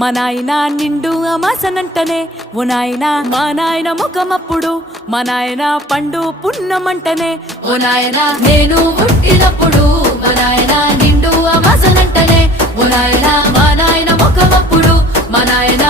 మా నాయన నిండు అమాసనంటనే ఓ నాయన మా నాయన ముఖమప్పుడు మా నాయన పండు పున్నమంటనే ఓ నాయన నేను పుట్టినప్పుడు మా నాయన నిండు అమాసనంటనే ఓ నాయన మా నాయన ముఖమప్పుడు మా నాయన